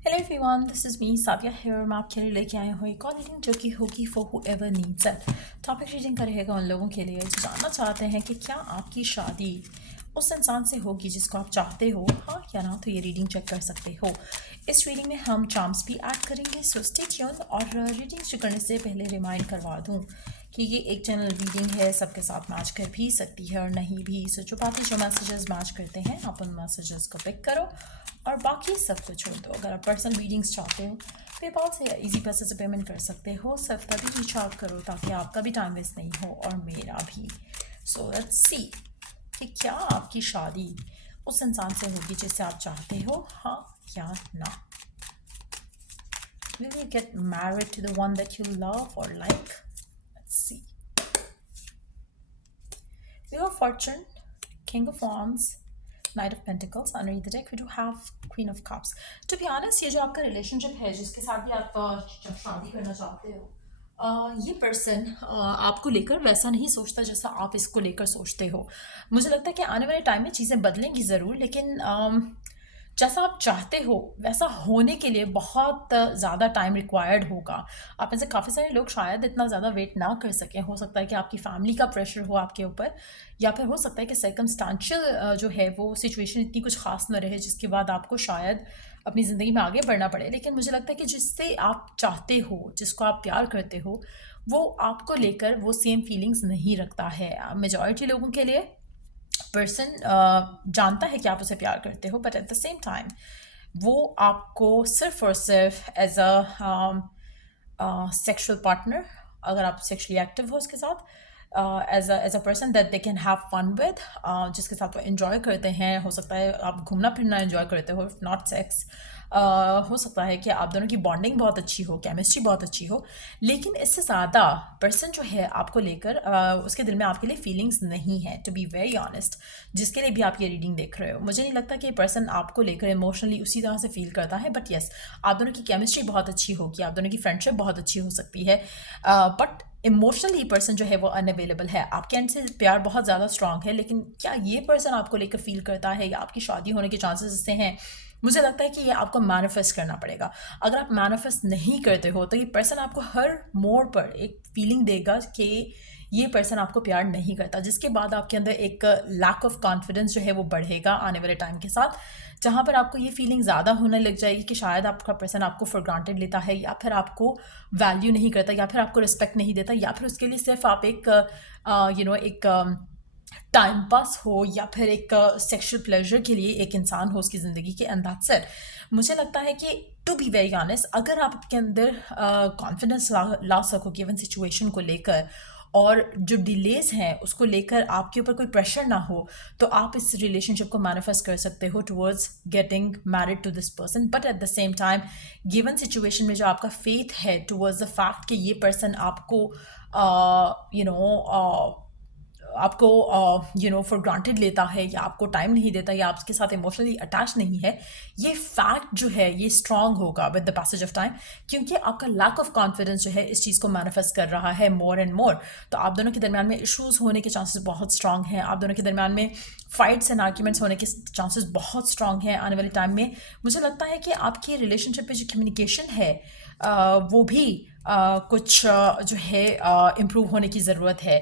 Hello everyone, this is me Savia here. मैं आपके लिए लेके आया हूँ एक और रीडिंग जो कि होगी for whoever needs it. Topic reading का रहेगा उन लोगों के लिए जो जानना चाहते हैं कि क्या आपकी शादी उस इंसान से होगी जिसको आप चाहते हो, हाँ या ना। तो ये रीडिंग चेक कर सकते हो। इस रीडिंग में हम चार्म्स भी ऐड करेंगे, सो स्टे ट्यून्ड। और रीडिंग शुरू करने से पहले रिमाइंड करवा दूँ कि ये एक जनरल रीडिंग है, सबके साथ मैच कर भी सकती है और नहीं भी। सो जो बातें जो मैसेजेस मैच करते हैं आप उन मैसेजेस को पिक करो और बाकी सब को छोड़ दो। अगर आप पर्सनल रीडिंग्स चाहते हो पेपाल से या इजी पैसे से पेमेंट कर सकते हो। सिर्फ तभी रीच आउट करो ताकि आपका भी टाइम वेस्ट नहीं हो और मेरा भी। सो लेट्स सी कि क्या आपकी शादी उस इंसान से होगी जिसे आप चाहते हो, हाँ या ना। Will you get married to the one that you love or like? Let's see. Wheel of Fortune, King of Wands, Knight of Pentacles. Underneath the deck we do have Queen of Cups. To be honest, ये जो आपका relationship है जिसके साथ भी आप जब शादी करना चाहते हो, ये पर्सन आपको लेकर वैसा नहीं सोचता जैसा आप इसको लेकर सोचते हो। मुझे लगता है कि आने वाले टाइम में चीज़ें बदलेंगी ज़रूर, लेकिन जैसा आप चाहते हो वैसा होने के लिए बहुत ज़्यादा टाइम रिक्वायर्ड होगा। आप में से काफ़ी सारे लोग शायद इतना ज़्यादा वेट ना कर सकें। हो सकता है कि आपकी फैमिली का प्रेशर हो आपके ऊपर, या फिर हो सकता है कि सर्कमस्टांशियल जो है वो सिचुएशन इतनी कुछ ख़ास ना रहे जिसके बाद आपको शायद अपनी ज़िंदगी में आगे बढ़ना पड़े। लेकिन मुझे लगता है कि जिससे आप चाहते हो, जिसको आप प्यार करते हो, वो आपको लेकर वो सेम फीलिंग्स नहीं रखता है। मेजॉरिटी लोगों के लिए पर्सन जानता है कि आप उसे प्यार करते हो, but at the same time वो आपको सिर्फ और सिर्फ एज अ सेक्शुअल पार्टनर, अगर आप सेक्शुअली एक्टिव हो उसके साथ, as a person that they can have fun with, जिसके साथ वो इन्जॉय करते हैं। हो सकता है आप घूमना फिरना इन्जॉय करते हो, इफ नॉट सेक्स। हो सकता है कि आप दोनों की बॉन्डिंग बहुत अच्छी हो, केमिस्ट्री बहुत अच्छी हो, लेकिन इससे ज़्यादा पर्सन जो है आपको लेकर उसके दिल में आपके लिए फीलिंग्स नहीं है। टू बी वेरी ऑनेस्ट, जिसके लिए भी आप ये रीडिंग देख रहे हो, मुझे नहीं लगता कि ये पर्सन आपको लेकर इमोशनली उसी तरह से फील करता है। बट येस, आप दोनों की केमिस्ट्री बहुत अच्छी होगी, आप दोनों की फ्रेंडशिप बहुत अच्छी हो सकती है, बट इमोशनली पर्सन जो है वो अनअवेलेबल है। आपके एंड से प्यार बहुत ज़्यादा स्ट्रांग है, लेकिन क्या ये पर्सन आपको लेकर फील करता है या आपकी शादी होने के चांसेस इससे हैं? मुझे लगता है कि ये आपको मैनिफेस्ट करना पड़ेगा। अगर आप मैनिफेस्ट नहीं करते हो तो ये पर्सन आपको हर मोड़ पर एक फीलिंग देगा कि ये पर्सन आपको प्यार नहीं करता, जिसके बाद आपके अंदर एक लैक ऑफ कॉन्फिडेंस जो है वो बढ़ेगा आने वाले टाइम के साथ, जहाँ पर आपको ये फीलिंग ज़्यादा होने लग जाएगी कि शायद आपका पर्सन आपको फॉर ग्रांटेड लेता है, या फिर आपको वैल्यू नहीं करता, या फिर आपको रिस्पेक्ट नहीं देता, या फिर उसके लिए सिर्फ आप एक एक टाइम पास हो, या फिर एक सेक्सुअल प्लेजर के लिए एक इंसान हो उसकी ज़िंदगी के, एंड दैट्स इट। मुझे लगता है कि टू बी वेरी ऑनेस्ट, अगर आप आपके अंदर कॉन्फिडेंस ला सको गिवन सिचुएशन को लेकर, और जो डिलेज हैं उसको लेकर आपके ऊपर कोई प्रेशर ना हो, तो आप इस रिलेशनशिप को मैनिफेस्ट कर सकते हो towards getting married to this person. But at the same time given situation में जो आपका फेथ है टुवर्ड्स द फैक्ट कि ये पर्सन आपको आपको फॉर ग्रांटेड लेता है, या आपको टाइम नहीं देता, या आपके साथ इमोशनली अटैच नहीं है, ये फैक्ट जो है ये स्ट्रांग होगा with the passage of time, क्योंकि आपका लैक ऑफ कॉन्फिडेंस जो है इस चीज़ को मैनिफेस्ट कर रहा है मोर एंड मोर। तो आप दोनों के दरमियान में इशूज़ होने के चांसेस बहुत स्ट्रांग हैं, आप दोनों के दरमियान में फाइट्स एंड आर्ग्यूमेंट्स होने के चांसेस बहुत स्ट्रांग हैं आने वाले टाइम में। मुझे लगता है कि आपकी रिलेशनशिप में जो कम्युनिकेशन है वो भी कुछ जो है इम्प्रूव होने की ज़रूरत है।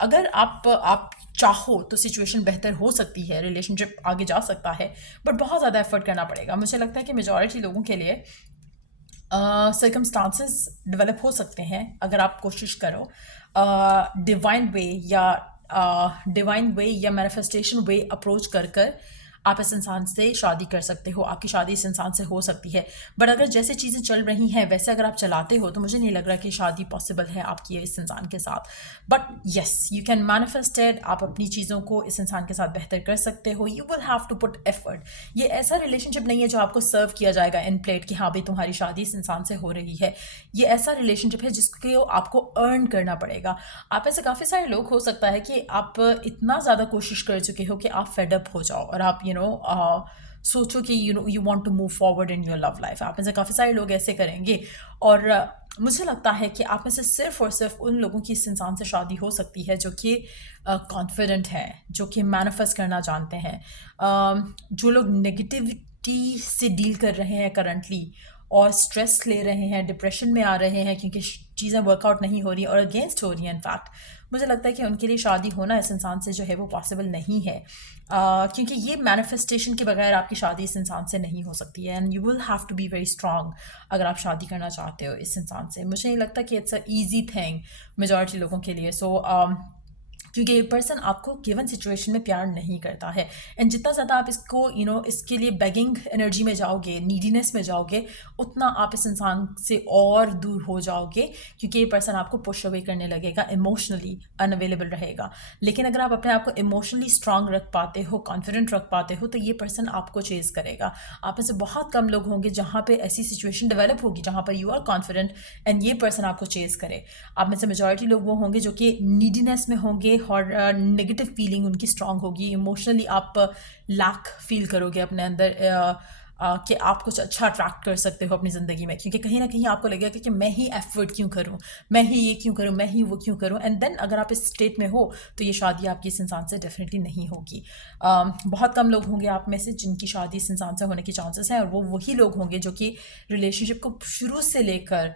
अगर आप चाहो तो सिचुएशन बेहतर हो सकती है, रिलेशनशिप आगे जा सकता है, बट बहुत ज़्यादा एफर्ट करना पड़ेगा। मुझे लगता है कि मेजॉरिटी लोगों के लिए सर्कमस्टांसेस डेवलप हो सकते हैं अगर आप कोशिश करो डिवाइन वे या मैनिफेस्टेशन वे अप्रोच कर कर आप इस इंसान से शादी कर सकते हो, आपकी शादी इस इंसान से हो सकती है। बट अगर जैसे चीज़ें चल रही हैं वैसे अगर आप चलाते हो तो मुझे नहीं लग रहा कि शादी पॉसिबल है आपकी इस इंसान के साथ। But yes, you can manifest it. आप अपनी चीज़ों को इस इंसान के साथ बेहतर कर सकते हो। You will have to put effort. ये ऐसा रिलेशनशिप नहीं है जो आपको सर्व किया जाएगा इन प्लेट कि हाँ भाई तुम्हारी शादी इस इंसान से हो रही है। ये ऐसा रिलेशनशिप है जिसको आपको अर्न करना पड़ेगा। आप ऐसे काफ़ी सारे लोग हो सकता है कि आप इतना ज़्यादा कोशिश कर चुके हो कि आप फेडअप हो जाओ और आप सोचो कि you want to move forward in your love life. आप में से काफ़ी सारे लोग ऐसे करेंगे, और मुझे लगता है कि आप में से सिर्फ और सिर्फ उन लोगों की इस इंसान से शादी हो सकती है जो कि कॉन्फिडेंट हैं, जो कि मैनिफेस्ट करना जानते हैं। जो लोग एंजाइटी से डील कर रहे हैं करंटली और स्ट्रेस ले रहे हैं, डिप्रेशन में आ रहे हैं क्योंकि चीज़ें वर्कआउट नहीं हो रही और अगेंस्ट हो रही हैं, इनफैक्ट मुझे लगता है कि उनके लिए शादी होना इस इंसान से जो है वो पॉसिबल नहीं है, क्योंकि ये मैनिफेस्टेशन के बगैर आपकी शादी इस इंसान से नहीं हो सकती है and you will have to be very strong अगर आप शादी करना चाहते हो इस इंसान से। मुझे नहीं लगता कि it's a easy thing majority लोगों के लिए। सो क्योंकि ये पर्सन आपको गिवन सिचुएशन में प्यार नहीं करता है एंड जितना ज़्यादा आप इसको इसके लिए बेगिंग एनर्जी में जाओगे, नीडीनेस में जाओगे, उतना आप इस इंसान से और दूर हो जाओगे क्योंकि ये पर्सन आपको पुश अवे करने लगेगा, इमोशनली अनअवेलेबल रहेगा। लेकिन अगर आप अपने आप को इमोशनली स्ट्रांग रख पाते हो, कॉन्फिडेंट रख पाते हो, तो ये पर्सन आपको चेज़ करेगा। आप में से बहुत कम लोग होंगे जहाँ पे ऐसी सिचुएशन डेवलप होगी जहाँ पर यू आर कॉन्फिडेंट एंड ये पर्सन आपको चेज़ करे। आप में से मेजॉरिटी लोग वो होंगे जो कि नीडीनेस में होंगे और नेगेटिव फीलिंग उनकी स्ट्रांग होगी, इमोशनली आप लैक फील करोगे अपने अंदर कि आप कुछ अच्छा अट्रैक्ट कर सकते हो अपनी ज़िंदगी में, क्योंकि कहीं ना कहीं आपको लगेगा कि मैं ही एफर्ट क्यों करूं, मैं ही ये क्यों करूं, मैं ही वो क्यों करूं। एंड देन अगर आप इस स्टेट में हो तो ये शादी आपकी इस इंसान से डेफिनेटली नहीं होगी। बहुत कम लोग होंगे आप में से जिनकी शादी इस इंसान से होने की चांसेस हैं और वो वही लोग होंगे जो कि रिलेशनशिप को शुरू से लेकर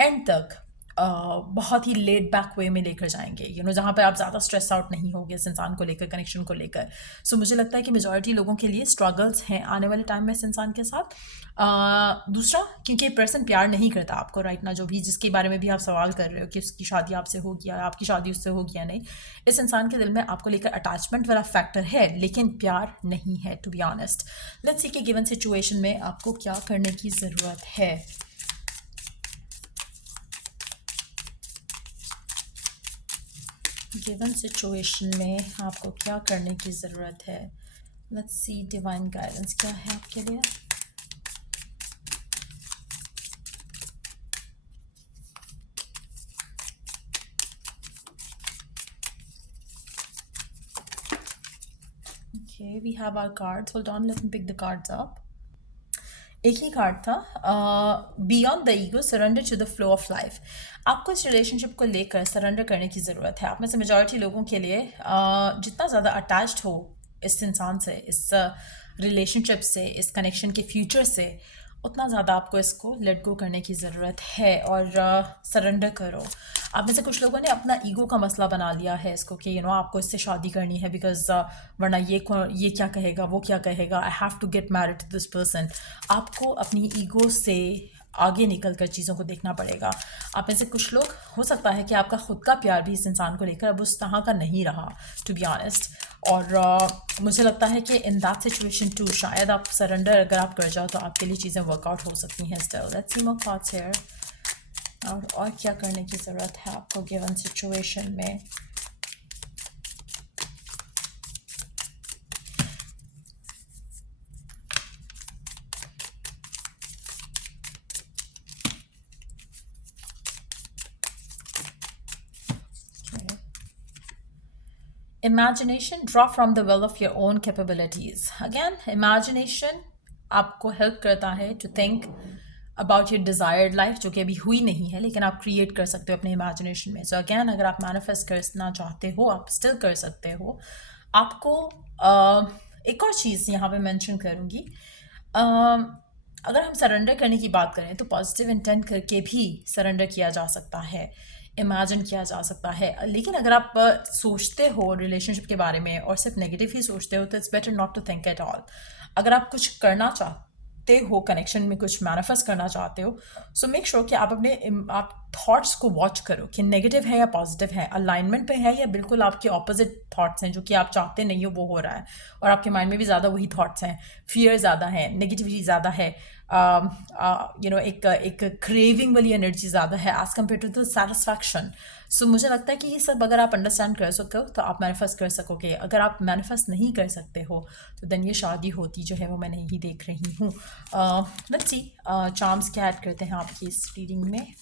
एंड तक बहुत ही लेड बैक वे में लेकर जाएंगे, जहाँ पे आप ज़्यादा स्ट्रेस आउट नहीं होगे इस इंसान को लेकर, कनेक्शन को लेकर। सो मुझे लगता है कि मेजॉरिटी लोगों के लिए स्ट्रगल्स हैं आने वाले टाइम में इस इंसान के साथ। दूसरा, क्योंकि पर्सन प्यार नहीं करता आपको राइट ना, जो भी जिसके बारे में भी आप सवाल कर रहे हो कि उसकी शादी आपसे होगी या आपकी शादी उससे होगी या नहीं, इस इंसान के दिल में आपको लेकर अटैचमेंट वाला फैक्टर है लेकिन प्यार नहीं है, to be honest. Let's see कि गिवन सिचुएशन में आपको क्या करने की ज़रूरत है। गिवन सिचुएशन में आपको क्या करने की ज़रूरत है। लेट्स सी डिवाइन गाइडेंस क्या है आपके लिए। Okay, we have our cards. Hold on, let me pick the cards up. एक ही कार्ड था, beyond the ego surrender to the flow of life. आपको इस रिलेशनशिप को लेकर सरेंडर करने की ज़रूरत है। आप में से मेजॉरिटी लोगों के लिए जितना ज़्यादा अटैच्ड हो इस इंसान से, इस रिलेशनशिप से, इस कनेक्शन के फ्यूचर से, उतना ज़्यादा आपको इसको लेट गो करने की ज़रूरत है और सरेंडर करो। आप में से कुछ लोगों ने अपना ईगो का मसला बना लिया है इसको कि आपको इससे शादी करनी है बिकॉज वरना ये क्या कहेगा, वो क्या कहेगा, I have to get married to this person. आपको अपनी ईगो से आगे निकल कर चीज़ों को देखना पड़ेगा। आप में से कुछ लोग, हो सकता है कि आपका खुद का प्यार भी इस इंसान को लेकर अब उस तरह का नहीं रहा, टू बी ऑनेस्ट। और मुझे लगता है कि इन दैट सिचुएशन टू शायद आप सरेंडर अगर आप कर जाओ तो आपके लिए चीज़ें वर्कआउट हो सकती हैं still. Let's see more thoughts here. और क्या करने की ज़रूरत है आपको गिवन सिचुएशन में। Imagination, draw from the well of your own capabilities. Again imagination आपको हेल्प करता है to think about your desired life, जो कि अभी हुई नहीं है लेकिन आप क्रिएट कर सकते हो अपने इमेजिनेशन में। सो अगेन अगर आप मैनिफेस्ट करना चाहते हो आप स्टिल कर सकते हो। आपको एक और चीज़ यहाँ पे मेंशन करूँगी, अगर हम सरेंडर करने की बात करें तो पॉजिटिव इंटेंट करके भी सरेंडर किया जा सकता है, इमेजिन किया जा सकता है। लेकिन अगर आप सोचते हो रिलेशनशिप के बारे में और सिर्फ नेगेटिव ही सोचते हो तो it's better not to think at all. अगर आप कुछ करना चाहते हो, कनेक्शन में कुछ मैनिफेस्ट करना चाहते हो, सो मेक श्योर कि आप अपने आप थॉट्स को वॉच करो कि नेगेटिव है या पॉजिटिव है, अलाइनमेंट पे है या बिल्कुल आपके ऑपोजिट थॉट्स हैं जो कि आप चाहते नहीं हो वो हो रहा है और आपके माइंड में भी ज़्यादा वही थॉट्स हैं, फियर ज़्यादा है, नेगेटिविटी ज़्यादा है, एक क्रेविंग वाली एनर्जी ज़्यादा है as compare to the satisfaction. So मुझे लगता है कि ये सब अगर आप अंडरस्टैंड कर सकते हो तो आप मैनिफेस्ट कर सकोगे। अगर आप मैनिफेस्ट नहीं कर सकते हो तो देन ये शादी होती जो है वो मैं नहीं देख रही हूँ। लेट्स सी चार्म्स क्या ऐड करते हैं आपकी इस रीडिंग में।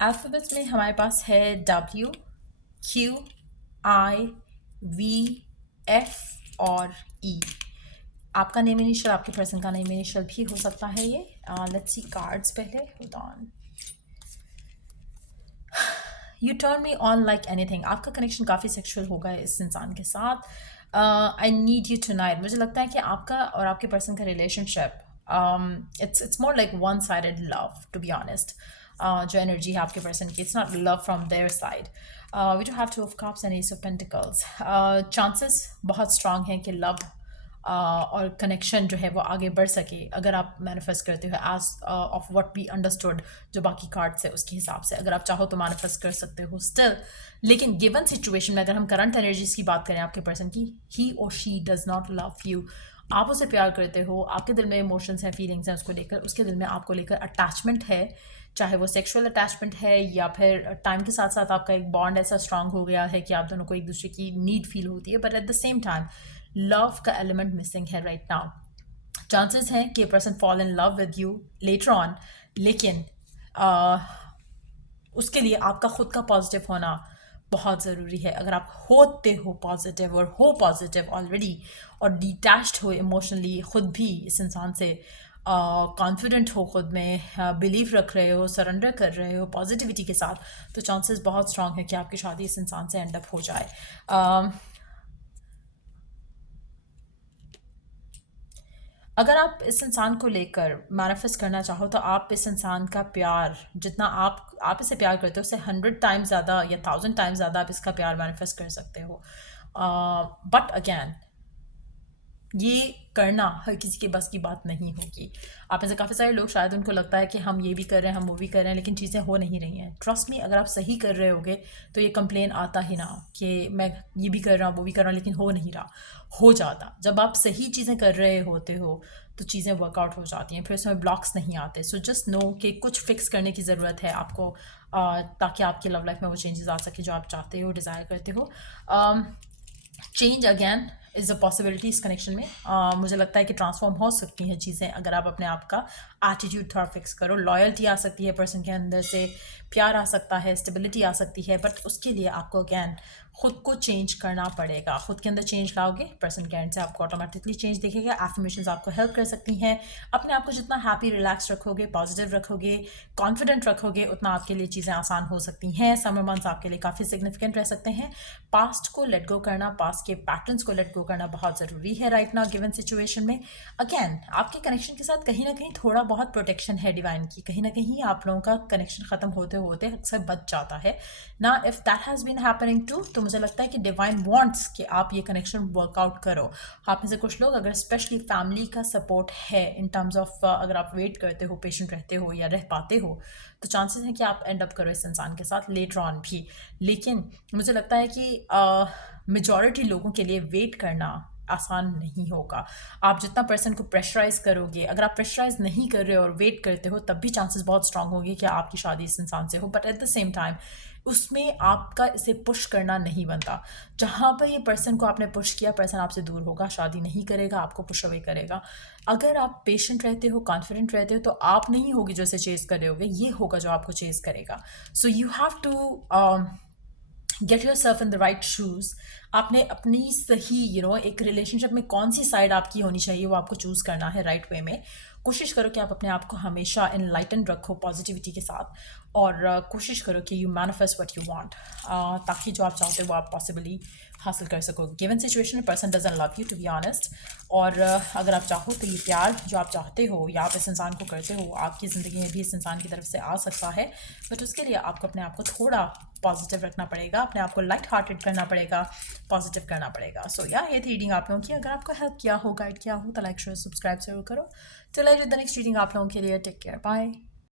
अल्फ़ाबेट्स में हमारे पास है WQIVF और E। आपका नेम इनिशियल, आपके पर्सन का नेम इनिशियल भी हो सकता है ये। लेट्स सी कार्ड्स पहले, hold on. U turn me on like anything, आपका कनेक्शन काफ़ी सेक्सुअल होगा इस इंसान के साथ. आई नीड यू टुनाइट, मुझे लगता है कि आपका और आपके पर्सन का relationship it's more like one sided love, to be honest. जो एनर्जी है आपके पर्सन की, it's not love from their side. We do have two of cups and ace of pentacles. Chances बहुत strong हैं कि love और connection जो है वो आगे बढ़ सके अगर आप मैनिफेस्ट करते हो as of what we understood, जो बाकी कार्ड्स है उसके हिसाब से अगर आप चाहो तो मैनिफेस्ट कर सकते हो स्टिल. लेकिन गिवन सिचुएशन में अगर हम करंट एनर्जीज की बात करें आपके पर्सन की, ही और she does not love you. आप उसे प्यार करते हो, आपके दिल में इमोशंस हैं, फीलिंग्स हैं उसको लेकर, उसके दिल में आपको लेकर अटैचमेंट है, चाहे वो सेक्सुअल अटैचमेंट है या फिर टाइम के साथ साथ आपका एक बॉन्ड ऐसा स्ट्रांग हो गया है कि आप दोनों को एक दूसरे की नीड फील होती है. But at the same time love का एलिमेंट मिसिंग है राइट नाउ. चांसेस हैं कि person fall in love with you later on, लेकिन उसके लिए आपका खुद का पॉजिटिव होना बहुत ज़रूरी है. अगर आप होते हो पॉजिटिव और हो पॉजिटिव ऑलरेडी और डिटैच्ड हो इमोशनली खुद भी इस इंसान से, कॉन्फिडेंट हो खुद में, बिलीव रख रहे हो, सरेंडर कर रहे हो पॉजिटिविटी के साथ, तो चांसेस बहुत स्ट्रांग है कि आपकी शादी इस इंसान से एंड अप हो जाए. अगर आप इस इंसान को लेकर मैनिफेस्ट करना चाहो तो आप इस इंसान का प्यार जितना आप इसे प्यार करते हो उससे 100 टाइम्स ज़्यादा या 1000 टाइम्स ज़्यादा आप इसका प्यार मैनिफेस्ट कर सकते हो. बट अगैन ये करना हर किसी के बस की बात नहीं होगी. आप में से काफ़ी सारे लोग शायद उनको लगता है कि हम ये भी कर रहे हैं, हम वो भी कर रहे हैं, लेकिन चीज़ें हो नहीं रही हैं. ट्रस्ट मी, अगर आप सही कर रहे होगे तो ये कंप्लेन आता ही ना कि मैं ये भी कर रहा हूँ वो भी कर रहा हूँ लेकिन हो नहीं रहा. हो जाता. जब आप सही चीज़ें कर रहे होते हो तो चीज़ें वर्कआउट हो जाती हैं, फिर उसमें ब्लॉक्स नहीं आते. सो जस्ट नो कि कुछ फिक्स करने की ज़रूरत है आपको, ताकि आपकी लव लाइफ में वो चेंजेस आ सके जो आप चाहते हो, डिज़ायर करते हो. Change again is a possibility इस कनेक्शन में. मुझे लगता है कि ट्रांसफॉर्म हो सकती हैं चीज़ें अगर आप अपने आप का एटीट्यूड थोड़ा फिक्स करो. लॉयल्टी आ सकती है पर्सन के अंदर से, प्यार आ सकता है, स्टेबिलिटी आ सकती है, बट उसके लिए आपको अगैन खुद को चेंज करना पड़ेगा. खुद के अंदर चेंज लाओगे, पर्सन के एंड से आपको ऑटोमेटिकली चेंज दिखेगा. एफर्मेशंस आपको हेल्प कर सकती हैं. अपने आप को जितना हैप्पी, रिलैक्स रखोगे, पॉजिटिव रखोगे, कॉन्फिडेंट रखोगे, उतना आपके लिए चीज़ें आसान हो सकती हैं. समर मंथ्स आपके लिए काफ़ी सिग्निफिकेंट रह सकते हैं. पास्ट को लेट गो करना, पास्ट के पैटर्न्स को लेट गो करना बहुत ज़रूरी है राइट नाउ गिवन सिचुएशन में. अगैन आपके कनेक्शन के साथ कहीं ना कहीं थोड़ा बहुत प्रोटेक्शन है डिवाइन की. कहीं ना कहीं आप लोगों का कनेक्शन ख़त्म होते होते अक्सर बच जाता है ना. If that has been happening to, तो मुझे लगता है कि डिवाइन वांट्स कि आप ये कनेक्शन वर्कआउट करो. आप में से कुछ लोग अगर स्पेशली फैमिली का सपोर्ट है इन टर्म्स ऑफ अगर आप वेट करते हो, पेशेंट रहते हो या रह पाते हो, तो चांसेस हैं कि आप एंड अप करो इस इंसान के साथ लेटर ऑन भी. लेकिन मुझे लगता है कि मेजॉरिटी लोगों के लिए वेट करना आसान नहीं होगा. आप जितना पर्सन को प्रेशराइज करोगे, अगर आप प्रेशराइज नहीं कर रहे हो और वेट करते हो, तब भी चांसेस बहुत स्ट्रांग होगी कि आपकी शादी इस इंसान से हो. But at the same time उसमें आपका इसे पुश करना नहीं बनता. जहाँ पर ये पर्सन को आपने पुश किया, पर्सन आपसे दूर होगा, शादी नहीं करेगा, आपको पुश अवे करेगा. अगर आप पेशेंट रहते हो, कॉन्फिडेंट रहते हो, तो आप नहीं होगी जो इसे चेज कर रहे होगे, ये होगा जो आपको चेज करेगा. So you have to get yourself in the right shoes. आपने अपनी सही एक रिलेशनशिप में कौन सी साइड आपकी होनी चाहिए वो आपको चूज़ करना है राइट वे में. कोशिश करो कि आप अपने आप को हमेशा इनलाइटन रखो पॉजिटिविटी के साथ, और कोशिश करो कि you manifest what you want, ताकि जो आप चाहते हो वो आप पॉसिबली हासिल कर सको. गिवन सिचुएशन में person doesn't love you to be honest, और अगर आप चाहो तो ये प्यार जो आप चाहते हो या आप इस इंसान को करते हो, आपकी ज़िंदगी में भी इस इंसान की तरफ से आ सकता है. बट उसके लिए आपको अपने आप को थोड़ा पॉजिटिव रखना पड़ेगा, अपने आप को लाइट हार्टेड करना पड़ेगा, पॉजिटिव करना पड़ेगा. सो या ये थी रीडिंग आप लोगों की. अगर आपको हेल्प किया हो, गाइड किया हो, तो लाइक शेयर सब्सक्राइब जरूर करो. Till I do the next reading आप लोगों के लिए. Take care, bye.